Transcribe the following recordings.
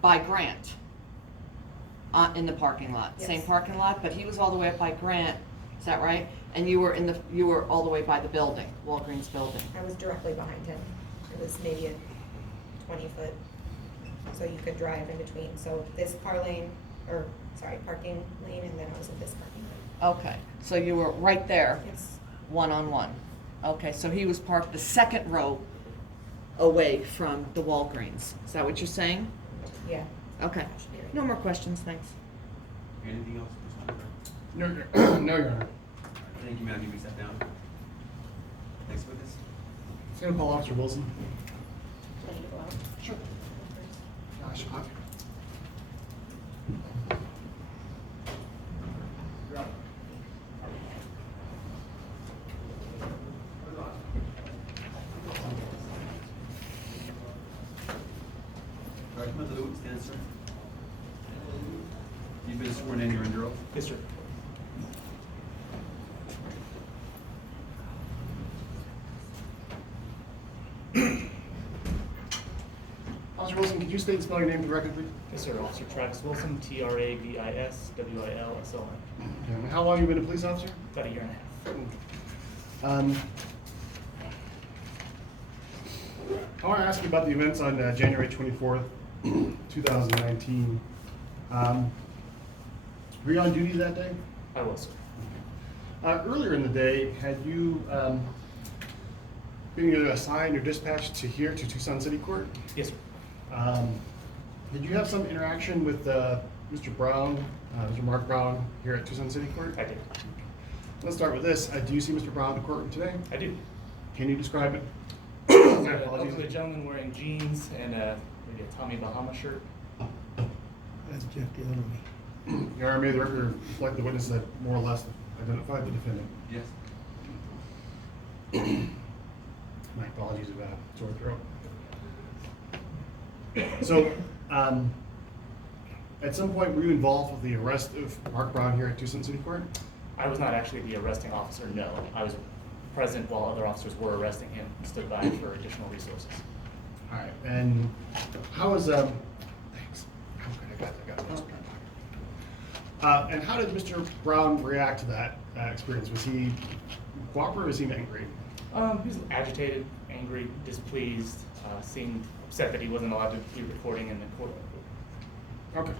by Grant, in the parking lot, Yes. same parking lot, but he was all the way up by Grant, is that right? And you were all the way by the building, Walgreens building. I was directly behind him. It was maybe a 20-foot, so you could drive in between. So this parking lane, and then I was in this parking lane. Okay, so you were right there, Yes. one-on-one. Okay, so he was parked the second row away from the Walgreens. Is that what you're saying? Yeah. Okay. No more questions, thanks. Anything else? No, no, Your Honor. Thank you, ma'am. You may step down. Next witness. It's gonna call Officer Wilson. Do I need to go out? Sure. Gosh, All right, come to the witness stand, sir. You've been sworn in, you're under oath. Yes, sir. Officer Wilson, could you state and spell your name for the record, please? Yes, sir. Officer Travis Wilson, TravisWilson. Okay, and how long have you been a police officer? About a year and a half. I want to ask you about the events on January 24th, 2019. Were you on duty that day? I was, sir. Earlier in the day, had you been either assigned or dispatched to here to Tucson City Court? Yes, sir. Did you have some interaction with Mr. Brown, Mr. Mark Brown, here at Tucson City Court? I did. Let's start with this. Do you see Mr. Brown in the courtroom today? I do. Can you describe it? There's My an apologies. elderly gentleman wearing jeans and maybe a Tommy Bahama shirt. That's Jeff Gilderby. Your Honor, may the record reflect the witness that more or less identified the defendant. Yes. My apologies about sore throat. So, at some point, were you involved with the arrest of Mark Brown here at Tucson City Court? I was not actually the arresting officer, no. I was present while other officers were arresting him, stood by for additional resources. All right, and how was, thanks. Oh, good, I got it. And how did Mr. Brown react to that experience? Was he cooperative or was he angry? He was agitated, angry, displeased, seemed upset that he wasn't allowed to be recording in the court. Okay.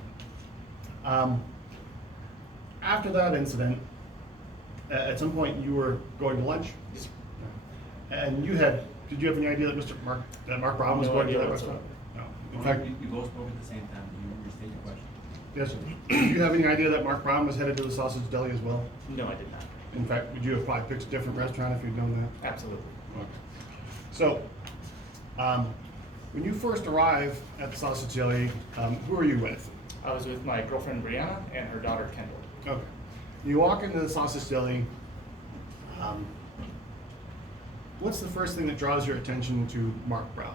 After that incident, at some point you were going to lunch? Yes, sir. And did you have any idea that Mark Brown was No going to idea that restaurant? whatsoever. No. In fact, You both spoke at the same time. You restate your question. yes, sir. Did you have any idea that Mark Brown was headed to the Sausage Deli as well? No, I did not. In fact, would you have probably picked a different restaurant if you'd known that? Absolutely. Okay. So, when you first arrived at the Sausage Deli, who were you with? I was with my girlfriend Brianna and her daughter Kendall. Okay. You walk into the Sausage Deli. What's the first thing that draws your attention to Mark Brown?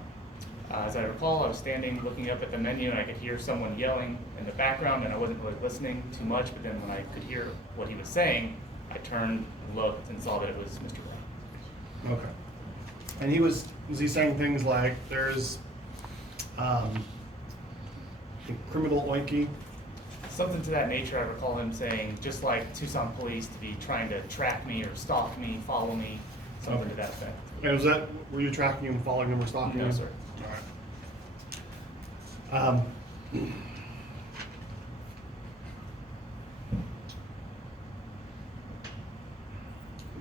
As I recall, I was standing looking up at the menu and I could hear someone yelling in the background and I wasn't really listening too much, but then when I could hear what he was saying, I turned and looked and saw that it was Mr. Brown. Okay. And was he saying things like, there's criminal oinky? Something to that nature. I recall him saying, just like Tucson police, to be trying to track me or stalk me, follow me, something to that effect. And were you tracking him, following him, or stalking him? No, sir. All right.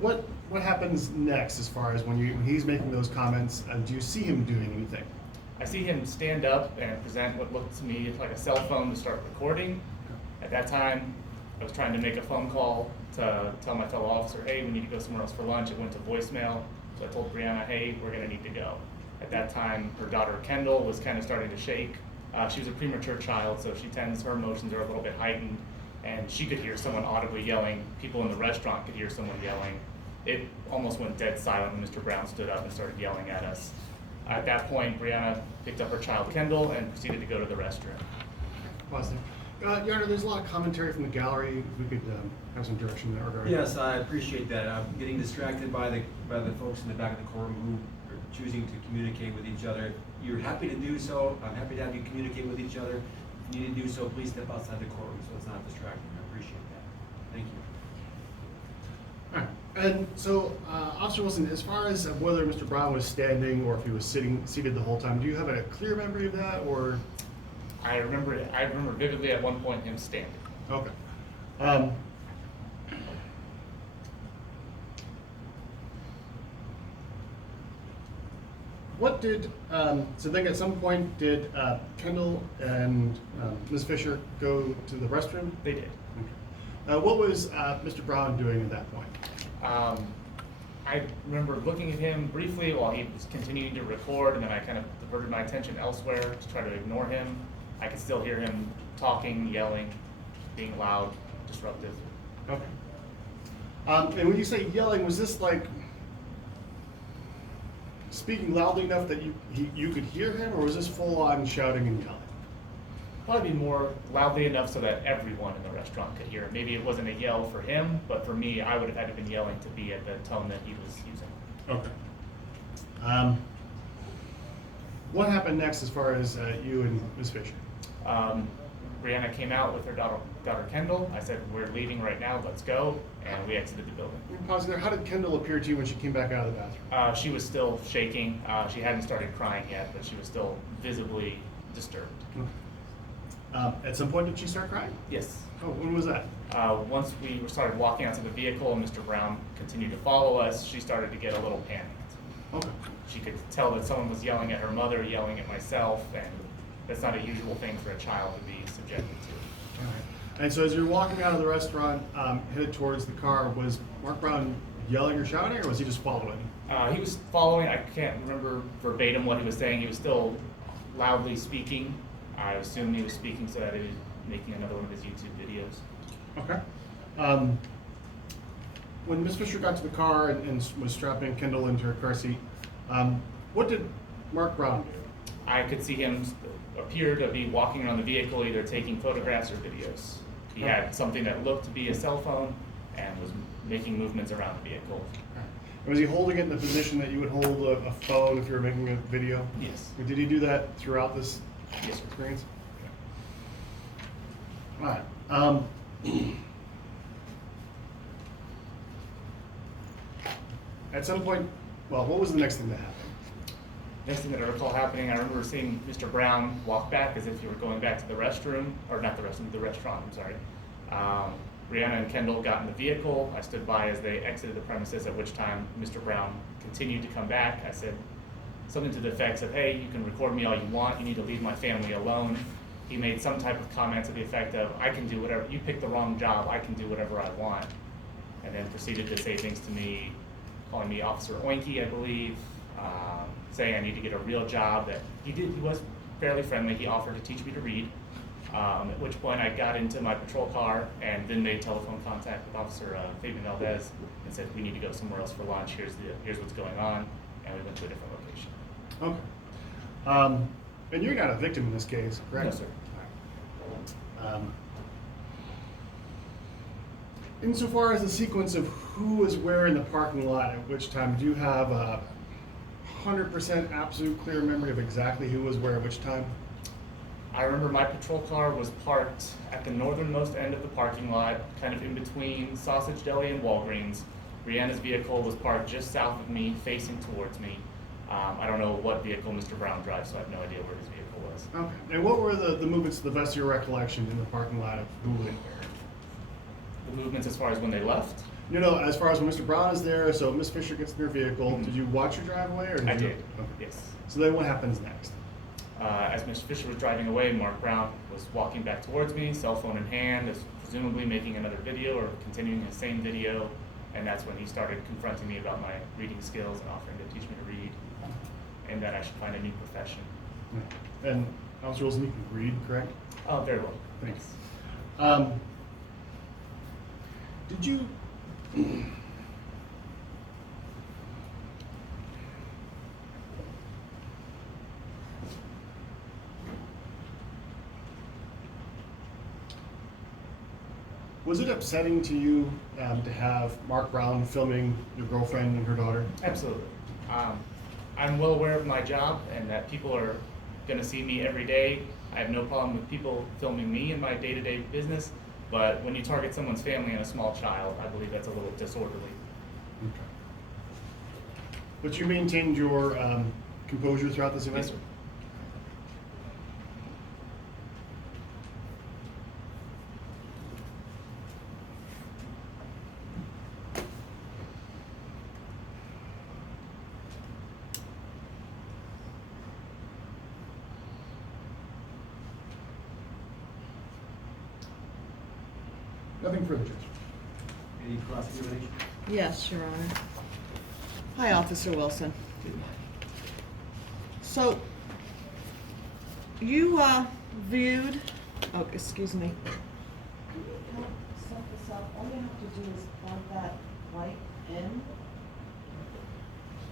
What happens next as far as when he's making those comments? Do you see him doing anything? I see him stand up and present what looked to me like a cell phone to start recording. At that time, I was trying to make a phone call to tell my fellow officer, hey, we need to go somewhere else for lunch. It went to voicemail, so I told Brianna, hey, we're gonna need to go. At that time, her daughter Kendall was kind of starting to shake. She was a premature child, so her emotions are a little bit heightened, and she could hear someone audibly yelling. People in the restaurant could hear someone yelling. It almost went dead silent when Mr. Brown stood up and started yelling at us. At that point, Brianna picked up her child Kendall and proceeded to go to the restroom. Pause there. Your Honor, there's a lot of commentary from the gallery. If we could have some direction in that regard. Yes, I appreciate that. I'm getting distracted by the folks in the back of the courtroom who are choosing to communicate with each other. you're happy to do so. I'm happy to have you communicate with each other. If you need to do so, please step outside the courtroom so it's not distracting. I appreciate that. Thank you. All right. And so, Officer Wilson, as far as whether Mr. Brown was standing or if he was seated the whole time, do you have a clear memory of that, or? I remember vividly at one point him standing. Okay. What did, so then at some point, did Kendall and Ms. Fisher go to the restroom? They did. Okay. What was Mr. Brown doing at that point? I remember looking at him briefly while he was continuing to record, and then I kind of diverted my attention elsewhere to try to ignore him. I could still hear him talking, yelling, being loud, disruptive. Okay. And when you say yelling, was this like speaking loudly enough that you could hear him, or was this full on shouting and yelling? Probably be more loudly enough so that everyone in the restaurant could hear him. Maybe it wasn't a yell for him, but for me, I would have had to been yelling to be at the tone that he was using. Okay. What happened next as far as you and Ms. Fisher? Brianna came out with her daughter Kendall. I said, "We're leaving right now, let's go," and we exited the building. Pause there. How did Kendall appear to you when she came back out of the bathroom? She was still shaking. She hadn't started crying yet, but she was still visibly disturbed. At some point, did she start crying? Yes. Oh, when was that? Once we started walking out to the vehicle and Mr. Brown continued to follow us, she started to get a little panicked. Okay. She could tell that someone was yelling at her mother, yelling at myself, and that's not a usual thing for a child to be subjected to. All right. And so as you're walking out of the restaurant, headed towards the car, was Mark Brown yelling or shouting, or was he just following? He was following. I can't remember verbatim what he was saying. He was still loudly speaking. I assume he was speaking so that he was making another one of his YouTube videos. Okay. When Ms. Fisher got to the car and was strapping Kendall into her car seat, what did Mark Brown do? I could see him appear to be walking around the vehicle, either taking photographs or videos. He had something that looked to be a cell phone and was making movements around the vehicle. And was he holding it in the position that you would hold a phone if you were making a video? Yes. Or did he do that throughout this Yes, sir. experience? All right. At some point, well, what was the next thing that happened? Next thing that I recall happening, I remember seeing Mr. Brown walk back as if he were going back to the restroom, or not the restroom, the restaurant, I'm sorry. Brianna and Kendall got in the vehicle. I stood by as they exited the premises, at which time Mr. Brown continued to come back. I said something to the effects of, "Hey, you can record me all you want, you need to leave my family alone." He made some type of comment to the effect of, "I can do whatever, you picked the wrong job, I can do whatever I want." And then proceeded to say things to me, calling me Officer Oinky, I believe, saying I need to get a real job. That he was fairly friendly. He offered to teach me to read, at which point I got into my patrol car and then made telephone contact with Officer Fabian Valdez and said, "We need to go somewhere else for lunch, here's what's going on," and we went to a different location. Okay. And you're not a victim in this case, correct? No, sir. All right. Insofar as the sequence of who was where in the parking lot at which time, do you have a 100% absolute clear memory of exactly who was where at which time? I remember my patrol car was parked at the northernmost end of the parking lot, kind of in between Sausage Deli and Walgreens. Brianna's vehicle was parked just south of me, facing towards me. I don't know what vehicle Mr. Brown drives, so I have no idea where his vehicle was. Okay. And what were the movements to the best of your recollection in the parking lot of who went where? The movements as far as when they left? No, as far as when Mr. Brown is there, so Miss Fisher gets in her vehicle, did you watch her drive away, or did I you? did, Okay. yes. So then what happens next? As Ms. Fisher was driving away, Mark Brown was walking back towards me, cell phone in hand, is presumably making another video or continuing his same video, and that's when he started confronting me about my reading skills and offering to teach me to read, and that I should find a new profession. And Officer Wilson, you can read, correct? Oh, very well. Thanks. Did you was it upsetting to you to have Mark Brown filming your girlfriend and her daughter? Absolutely. I'm well aware of my job and that people are gonna see me every day. I have no problem with people filming me in my day-to-day business, but when you target someone's family and a small child, I believe that's a little disorderly. Okay. But you maintained your composure throughout this event? Yes, sir. Nothing further, Judge. Any cross-examination? Yes, Your Honor. Hi, Officer Wilson. So, you viewed, oh, excuse me. Can you help set this up? All you have to do is plug that light in.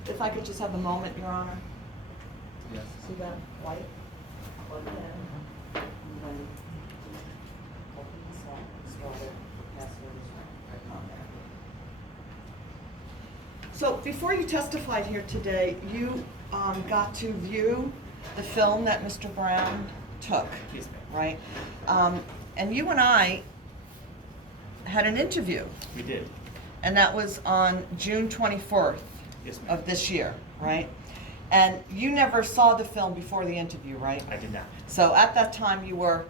If I could just have a moment, Your Honor. Yes. See that light? Plug it in. And then open this up, install it, password is right on there. So before you testified here today, you got to view the film that Mr. Brown took, Yes, ma'am. right? And you and I had an interview, We did. and that was on June 24th Yes, ma'am. of this year, right? And you never saw the film before the interview, right? I did not. So at that time, you were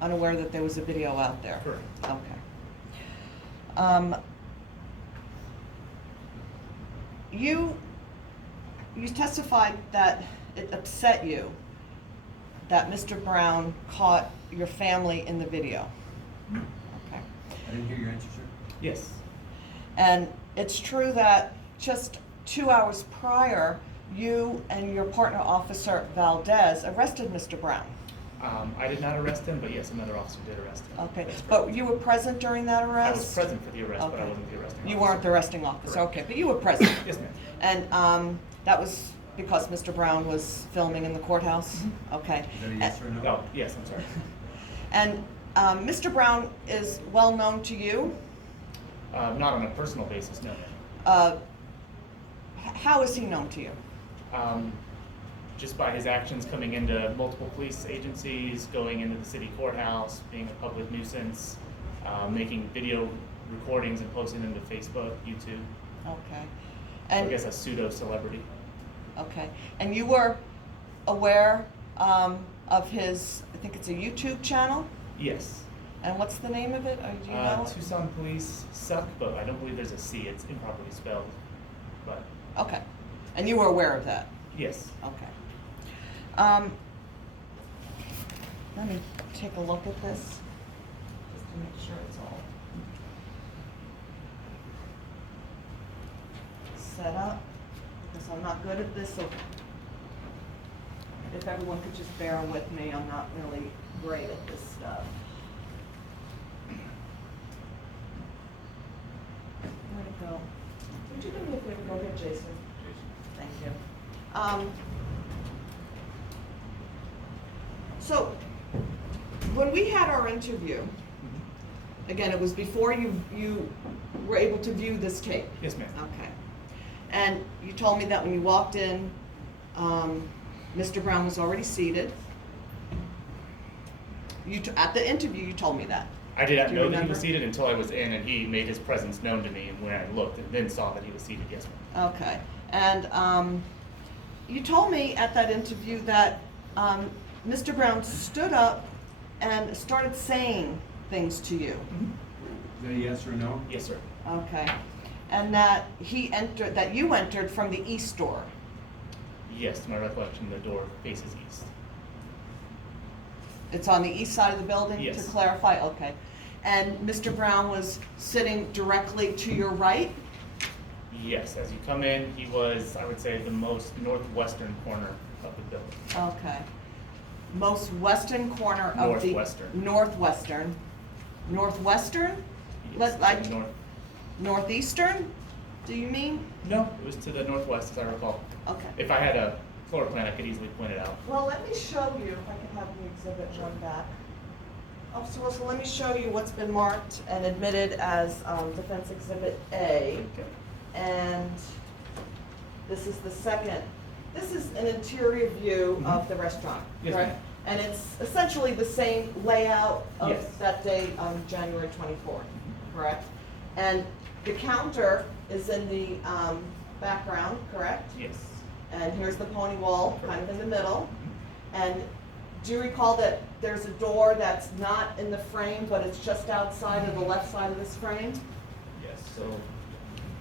unaware that there was a video out there? Correct. Okay. You testified that it upset you that Mr. Brown caught your family in the video. Okay. I didn't hear your answer, sir. Yes. And it's true that just 2 hours prior, you and your partner, Officer Valdez, arrested Mr. Brown. I did not arrest him, but yes, another officer did arrest him. Okay, That's correct. but you were present during that I arrest? was present for the arrest, but I Okay. wasn't the arresting officer. You weren't the arresting officer, Correct. okay, but you were present. Yes, ma'am. And that was because Mr. Brown was filming in the courthouse? Mm-hmm. Okay. Is that a yes or a no? Oh, yes, I'm sorry. And Mr. Brown is well known to you? Not on a personal basis, no. How is he known to you? Just by his actions coming into multiple police agencies, going into the city courthouse, being a public nuisance, making video recordings and posting them to Facebook, YouTube. Okay. I And, guess a pseudo celebrity. okay. And you were aware of his, I think it's a YouTube channel? Yes. And what's the name of it? Or do you know? Tucson Police suck, but I don't believe there's a C. It's improperly spelled. But Okay. And you were aware of that? yes. Okay. Let me take a look at this, just to make sure it's all set up, because I'm not good at this, so if everyone could just bear with me, I'm not really great at this stuff. Where'd it go? Would you do me a favor, go get Jason? Thank you. So, when we had our interview, again, it was before you were able to view this tape. Yes, ma'am. Okay. And you told me that when you walked in, Mr. Brown was already seated. At the interview, you told me that. I did not Do you know that he remember? was seated until I was in, and he made his presence known to me. And when I looked, and then saw that he was seated, yes, ma'am. Okay. And you told me at that interview that Mr. Brown stood up and started saying things to you. Is that a yes or a no? Yes, sir. Okay. And that you entered from the east door. Yes, to my recollection, the door faces east. It's on the east side of the building, Yes. to clarify? Okay. And Mr. Brown was sitting directly to your right? Yes, as you come in, he was, I would say, the most northwestern corner of the building. Okay. Most western corner of the... Northwestern. Northwestern. Northwestern? Yes, Like to the north. northeastern, do you mean? No, it was to the northwest, as I recall. Okay. If I had a floor plan, I could easily point it out. Well, let me show you, if I can have the exhibit one back. Officer Wilson, let me show you what's been marked and admitted as Defense Exhibit A. Okay. And This is the second. This is an interior view of the restaurant, Yes, correct? ma'am. And it's essentially the same layout of Yes. that day on January 24th, correct? And the counter is in the background, correct? Yes. And here's the pony wall, kind of in the middle. And do you recall that there's a door that's not in the frame, but it's just outside of the left side of this frame? Yes, so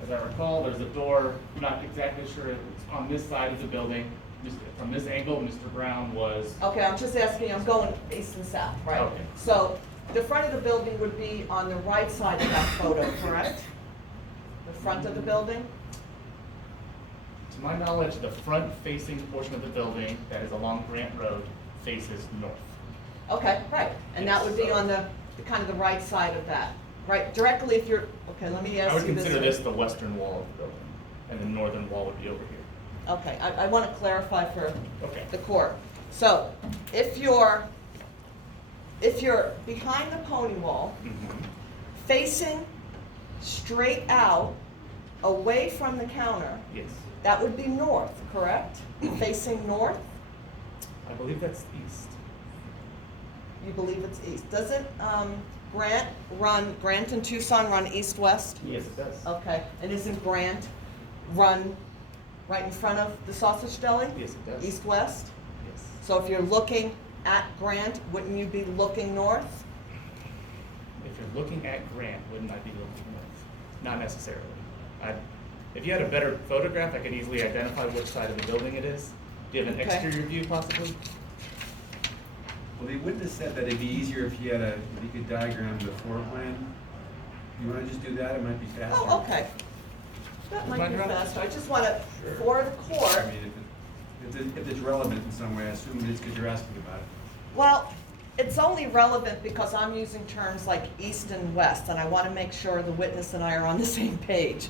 as I recall, there's a door, I'm not exactly sure, it's on this side of the building. From this angle, Mr. Brown was, Okay, I'm just asking, I'm going east and south, right? Okay. So the front of the building would be on the right side of that photo, correct? The front of the building? to my knowledge, the front-facing portion of the building that is along Grant Road faces north. Okay, right. And that would be on the kind of the right side of that, right? Directly if you're, okay, let me I ask would you this. consider this the western wall of the building, and the northern wall would be over here. Okay, I want to clarify for Okay. the court. So if you're behind the pony wall, Mhm. facing straight out, away from the counter, Yes, that would be north, correct? Facing north, I believe that's east. you believe it's east. Doesn't Grant and Tucson run east-west? Yes, it does. Okay, and isn't Grant run right in front of the Sausage Deli? Yes, it does. East-west? Yes. So if you're looking at Grant, wouldn't you be looking north? If you're looking at Grant, wouldn't I be looking north? Not necessarily. If you had a better photograph, I could easily identify which side of the building it is. Do you have an Okay. exterior view possibly? Well, the witness said that it'd be easier if you could diagram the floor plan. You wanna just do that? It might be faster. Oh, okay. That might be Microphone? faster. I just want to, Sure. for the I court, mean, if it's relevant in some way, I assume it is because you're asking about it. well, it's only relevant because I'm using terms like east and west, and I want to make sure the witness and I are on the same page.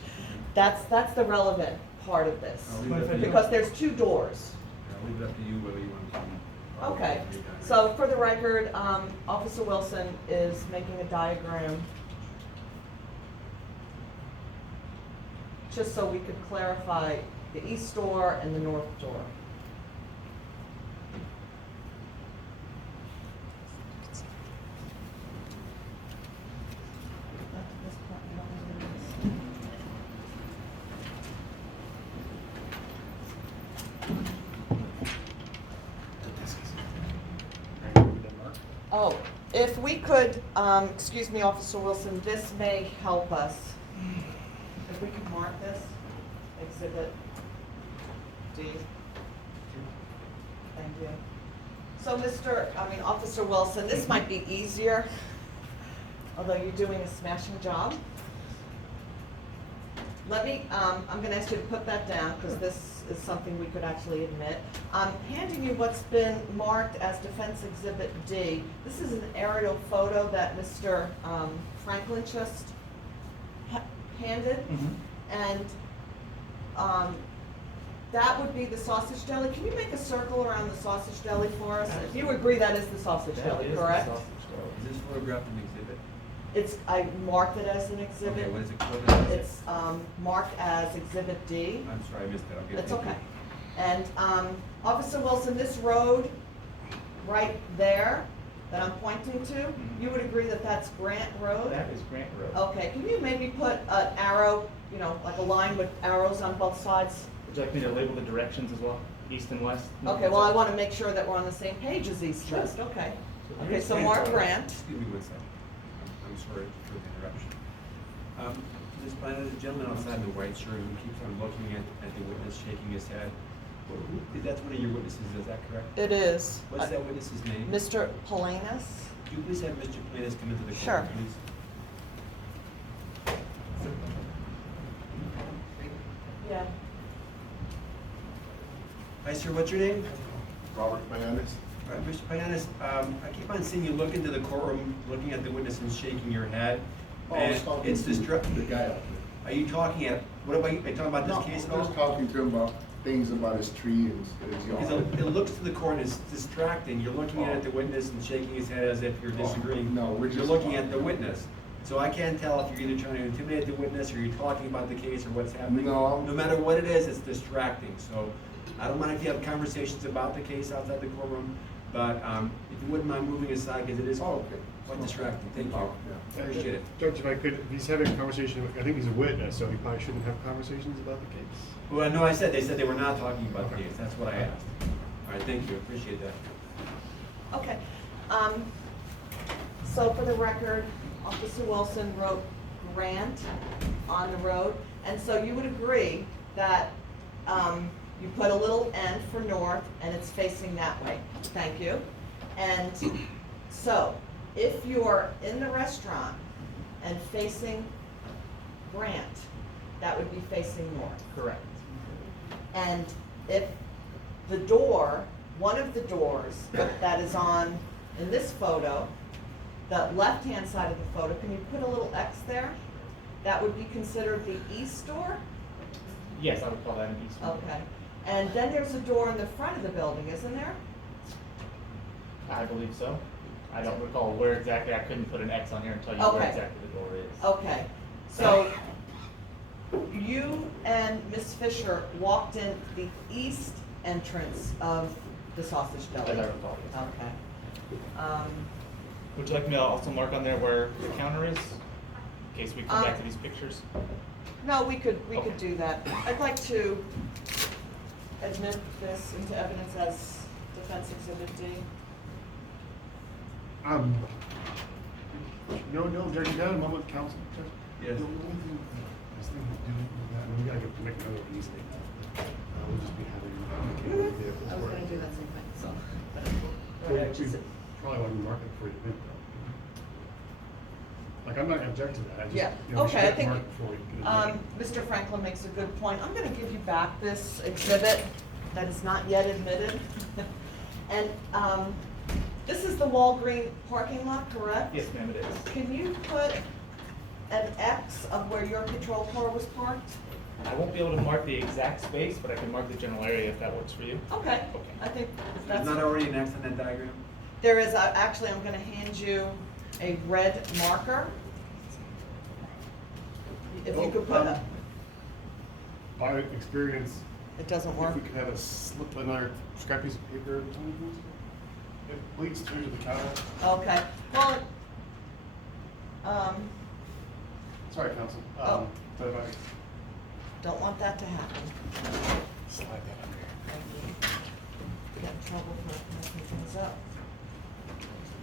That's the relevant part of this. I'll leave it up to you. Because there's two doors. I'll leave it up to you whether you want to. Okay, so for the record, Officer Wilson is making a diagram just so we could clarify the east door and the north door. Oh, if we could, excuse me, Officer Wilson, this may help us. If we could mark this, Exhibit D. Thank you. So Officer Wilson, this might be easier, although you're doing a smashing job. Let me, I'm gonna ask you to put that down, because this is something we could actually admit. I'm handing you what's been marked as Defense Exhibit D. This is an aerial photo that Mr. Franklin just handed. And that would be the Sausage Deli. Can you make a circle around the Sausage Deli for us? If you agree that is the Sausage Deli, correct? Is this photographed an exhibit? I marked it as an exhibit. Okay, what is it called? It's marked as Exhibit D. I'm sorry, I missed that. I'll get it. It's okay. And Officer Wilson, this road right there that I'm pointing to, you would agree that that's Grant Road? That is Grant Road. Okay, can you maybe put an arrow, like a line with arrows on both sides? Would you like me to label the directions as well? East and west? Okay, well, I want to make sure that we're on the same page as East West, okay. Okay, so Mark Grant. Excuse me one second. I'm sorry for the interruption. This planet, the gentleman outside in the white shirt who keeps on looking at the witness, shaking his head. That's one of your witnesses, is that correct? It is. What's that witness's name? Mr. Palanas? Could you please have Mr. Planas come into the Sure. courtroom, please? Yeah. Hi, sir, what's your name? Robert Mayanis. All right, Mr. Planas, I keep on seeing you look into the courtroom, looking at the witness and shaking your head. Oh, I was And talking it's to distracting. the guy out Are you talking at, what about, are you talking about there. this case at I was all? talking to him about things about his tree and his Because yard. it looks to the court as distracting. You're looking at the witness and shaking his head as if you're Oh, disagreeing. no, we're You're just looking talking. at the witness. So I can't tell if you're either trying to intimidate the witness or you're talking about the case or what's happening. No. No matter what it is, it's distracting. So I don't mind if you have conversations about the case outside the courtroom, but if you wouldn't mind moving aside, because it is Oh, okay. quite distracting. Thank you. Yeah. Appreciate it. Judge, if I could, if he's having a conversation, I think he's a witness, so he probably shouldn't have conversations about the case. Well, no, they said they were not talking about the case. That's what I asked. All right, thank you. Appreciate that. Okay. So for the record, Officer Wilson wrote Grant on the road, and so you would agree that you put a little N for north, and it's facing that way. Thank you. And so, if you're in the restaurant and facing Grant, that would be facing north. Correct. And if the door, one of the doors that is on, in this photo, the left-hand side of the photo, can you put a little X there? That would be considered the east door? Yes, I would call that an east window. Okay. And then there's a door in the front of the building, isn't there? I believe so. I don't recall where exactly. I couldn't put an X on here and tell you where Okay. exactly the door is. Okay. So you and Miss Fisher walked in the east entrance of the Sausage Deli? As I recall, yes. Okay. Would you like me to also mark on there where the counter is, in case we come back to these pictures? No, we could Okay. do that. I'd like to admit this into evidence as Defense Exhibit D. No, Judge, you got a moment, counsel? Judge? Yes. The only thing, this thing we do with that, and we gotta make another of these things. We'll just be having, vehicles. I was gonna do that same thing, so. We probably want to mark it before you admit though. Like, I'm not gonna object to that, I just, Yeah, you know, we should okay, I get think, marked before we can admit it. Mr. Franklin makes a good point. I'm gonna give you back this exhibit that is not yet admitted. And, this is the Walgreen parking lot, correct? Yes, ma'am, it is. Can you put an X of where your patrol car was parked? I won't be able to mark the exact space, but I can mark the general area if that works for you. Okay, Okay. I think There's that's. not already an X on that diagram? There is, actually, I'm gonna hand you a red marker. If you could put a, By experience, it doesn't if work. we could have a slip, another scrap piece of paper, it bleeds through to the counter. Okay, well, Sorry, counsel. Oh. So if I don't want that to happen. slide that under here. Thank you. Get in trouble for messing things up.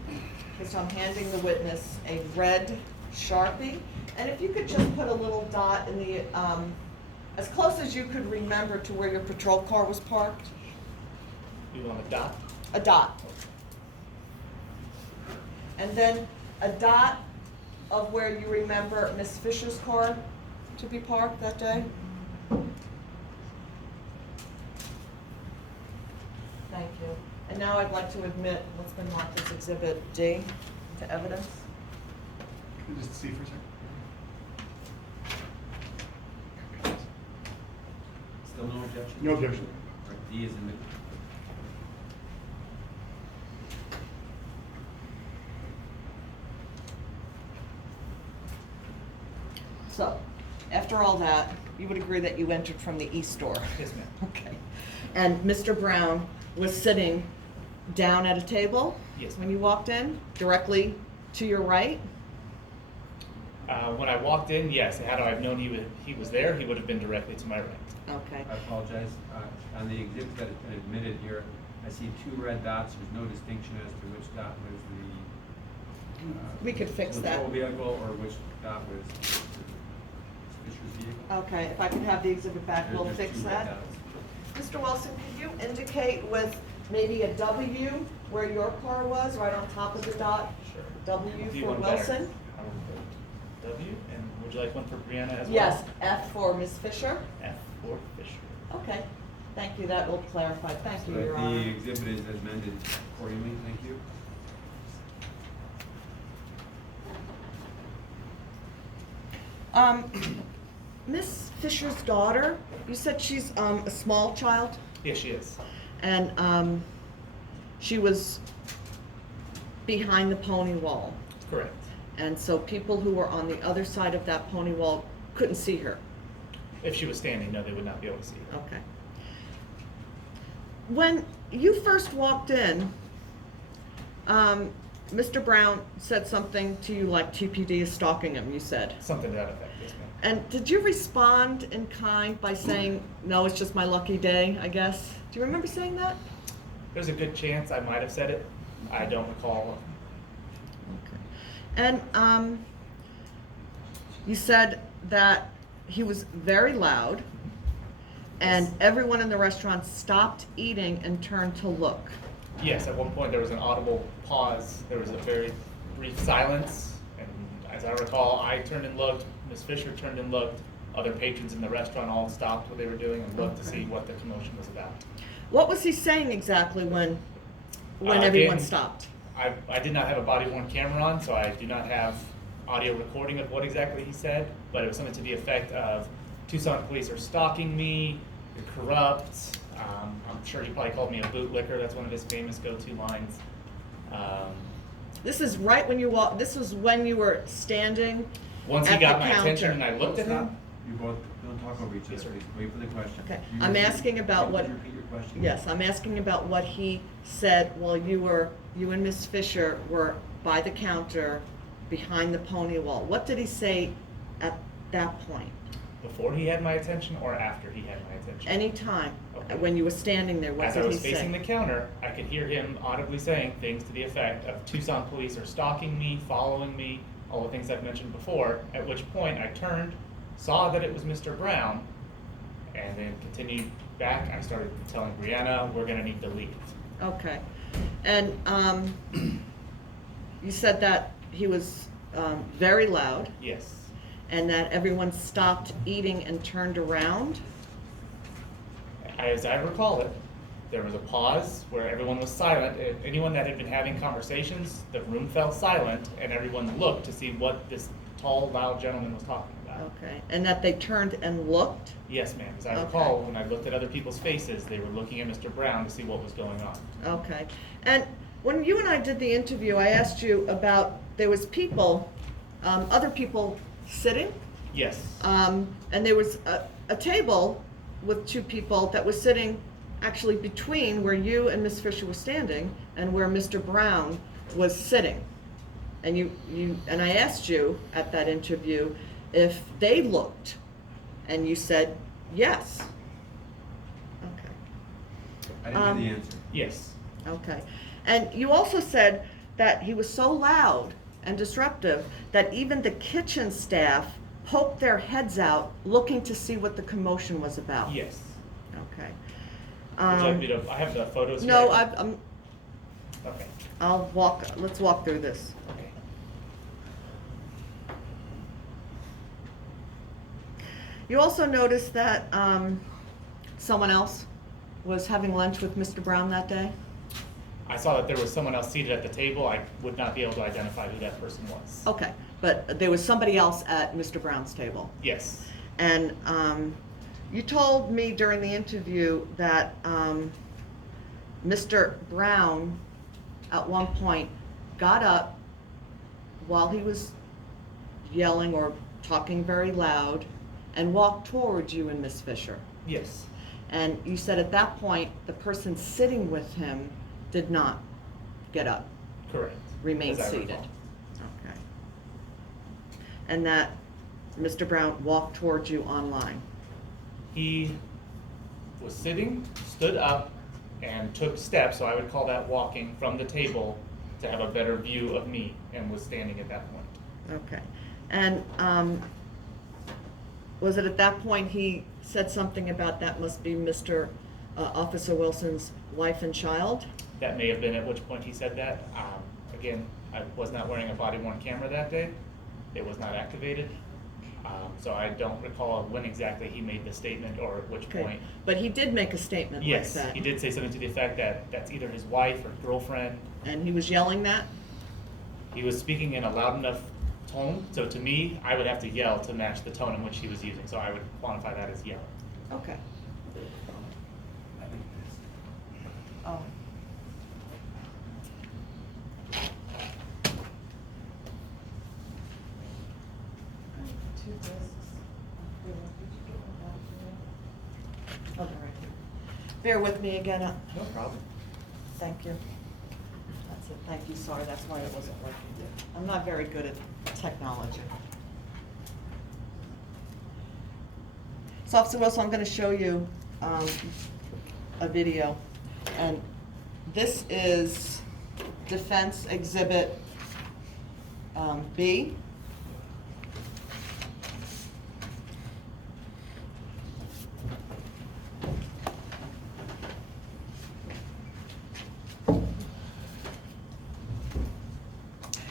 Okay, so I'm handing the witness a red Sharpie, and if you could just put a little dot in the, as close as you could remember to where your patrol car was parked, You want a dot? a dot. And then a dot of where you remember Miss Fisher's car to be parked that day. Thank you. And now I'd like to admit what's been marked as Exhibit D to evidence. Can you just see for a second? Still no objection? No objection. All right, D is in the. So, after all that, you would agree that you entered from the east door? Yes, ma'am. Okay. And Mr. Brown was sitting down at a table? Yes, When ma'am. you walked in, directly to your right? When I walked in, yes, had I known he was there, he would have been directly to my right. Okay. I apologize. On the exhibit that has been admitted here, I see 2 red dots. There's no distinction as to which dot was the. We could fix that. Patrol vehicle or which dot was Fisher's vehicle. Okay, if I could have the exhibit back, we'll There's fix 2 red that. dots. Mr. Wilson, could you indicate with maybe a W where your car was, right on top of the dot? Sure. W Do you for want better? Wilson? I will put W, and would you like one for Brianna as well? Yes, F for Miss Fisher? F for Fisher. Okay, thank you, that will clarify. Thank you, So Your the Honor. exhibit is amended accordingly. Thank you. Miss Fisher's daughter, you said she's a small child, Yes, she is. and she was behind the pony wall. Correct. And so people who were on the other side of that pony wall couldn't see her. If she was standing, no, they would not be able to see her. Okay. When you first walked in, Mr. Brown said something to you like TPD is stalking him, you said. Something to that effect, yes, ma'am. And did you respond in kind by saying, no, it's just my lucky day, I guess? Do you remember saying that? There's a good chance I might have said it. I don't recall. Okay. And you said that he was very loud and Yes. everyone in the restaurant stopped eating and turned to look. Yes, at one point there was an audible pause. There was a very brief silence. And as I recall, I turned and looked. Ms. Fisher turned and looked. Other patrons in the restaurant all stopped what they were doing and looked to see what the commotion was about. What was he saying exactly when Again, everyone stopped? I did not have a body-worn camera on, so I do not have audio recording of what exactly he said, but it was something to the effect of, Tucson police are stalking me, you're corrupt. I'm sure he probably called me a bootlicker. That's one of his famous go-to lines. This is right when you walked, this was when you were standing Once he at got the my attention and counter. I looked at him, You both, don't talk over each Yes, other, sir. please. Wait for the question. Okay, You I'm repeat- asking about can what- you repeat your question? Yes, I'm asking about what he said while you and Miss Fisher were by the counter behind the pony wall. What did he say at that point? before he had my attention or after he had my attention. Anytime, Okay. when you were standing there, what As I did he was facing the say? counter, I could hear him audibly saying things to the effect of Tucson police are stalking me, following me, all the things I've mentioned before, at which point I turned, saw that it was Mr. Brown, and then continued back. I started telling Brianna, we're gonna need to leave. Okay, and, you said that he was, very loud Yes, and that everyone stopped eating and turned around? as I recall it, there was a pause where everyone was silent. Anyone that had been having conversations, the room fell silent, and everyone looked to see what this tall, loud gentleman was talking about. Okay, and that they turned and looked? Yes, ma'am. As I Okay. recall, when I looked at other people's faces, they were looking at Mr. Brown to see what was going on. Okay, and when you and I did the interview, I asked you about, there was people, other people sitting, Yes. and there was a table with two people that was sitting actually between where you and Miss Fisher were standing and where Mr. Brown was sitting. And and I asked you at that interview if they looked, and you said yes. Okay. I didn't hear the answer. Yes. Okay. And you also said that he was so loud and disruptive that even the kitchen staff poked their heads out looking to see what the commotion was about. Yes. Okay. Would you like me to, I have the photos here. No, Okay. let's walk through this. Okay. You also noticed that someone else was having lunch with Mr. Brown that day? I saw that there was someone else seated at the table. I would not be able to identify who that person was. Okay, but there was somebody else at Mr. Brown's table. Yes. And you told me during the interview that Mr. Brown, at one point, got up while he was yelling or talking very loud and walked towards you and Miss Fisher. Yes. And you said at that point, the person sitting with him did not get up, Correct. remain As I seated. recall. Okay. And that Mr. Brown walked towards you online. He was sitting, stood up, and took steps, so I would call that walking from the table to have a better view of me, and was standing at that point. Okay. And was it at that point he said something about that must be Mr. Officer Wilson's wife and child? That may have been at which point he said that. Again, I was not wearing a body-worn camera that day. It was not activated. So I don't recall when exactly he made the statement or at which Okay. point. But he did make a statement like Yes, that. he did say something to the effect that that's either his wife or girlfriend. And he was yelling that? He was speaking in a loud enough tone, so to me, I would have to yell to match the tone in which he was using, so I would quantify that as yelling. Okay. Oh. bear with me again. No problem. Thank you. That's it, thank you, sorry, that's why it wasn't working. I'm not very good at technology. So Officer Wilson, I'm gonna show you a video, and this is Defense Exhibit B.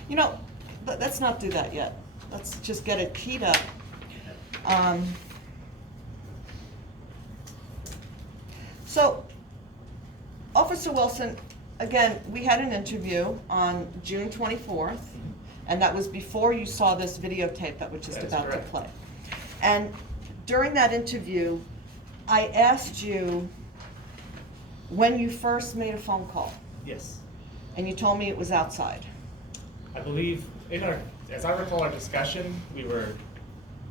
You know, let's not do that yet. Let's just get it keyed up. So, Officer Wilson, again, we had an interview on June 24th, and that was before you saw this videotape that was just That is about to correct. play. And during that interview, I asked you when you first made a phone call, Yes. and you told me it was outside. I believe as I recall our discussion, we were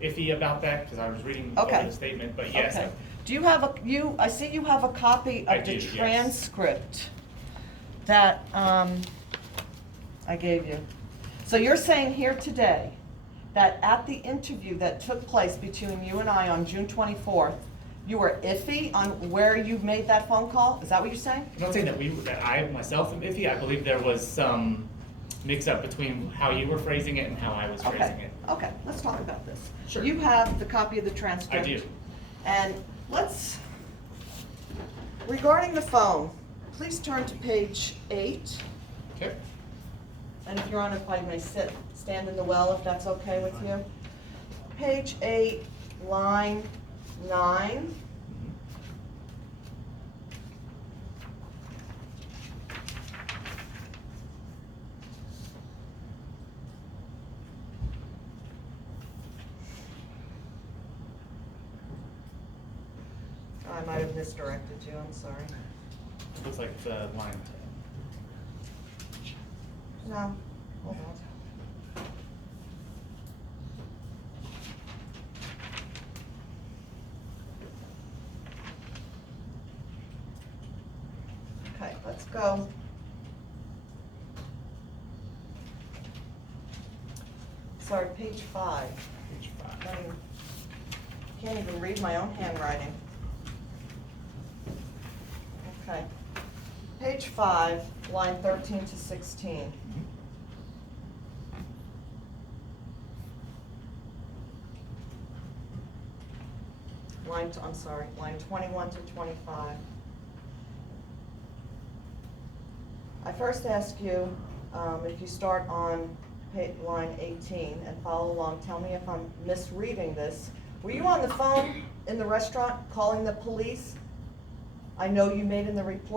iffy about that because I was reading over Okay. the statement, but yes. Okay. Do you have I see you have a copy I of the do, yes. transcript that I gave you. So you're saying here today that at the interview that took place between you and I on June 24th, you were iffy on where you made that phone call? Is that what you're saying? I'm not saying that I myself am iffy. I believe there was some mix-up between how you were phrasing it and how I was phrasing Okay, it. okay, let's talk about this. Sure. You have the copy of the transcript. I do. And regarding the phone, please turn to page 8. Okay. And if you're on, if I may stand in the well, if that's okay with you. Page 8, line 9. I might have misdirected you, I'm sorry. Looks like the line. No, hold on. Okay, let's go. Sorry, page 5. Page 5. Can't even read my own handwriting. Okay. Page 5, line 13 to 16. Line 21 to 25. I first ask you, if you start on line 18 and follow along, tell me if I'm misreading this. Were you on the phone in the restaurant calling the police? I know you made in the report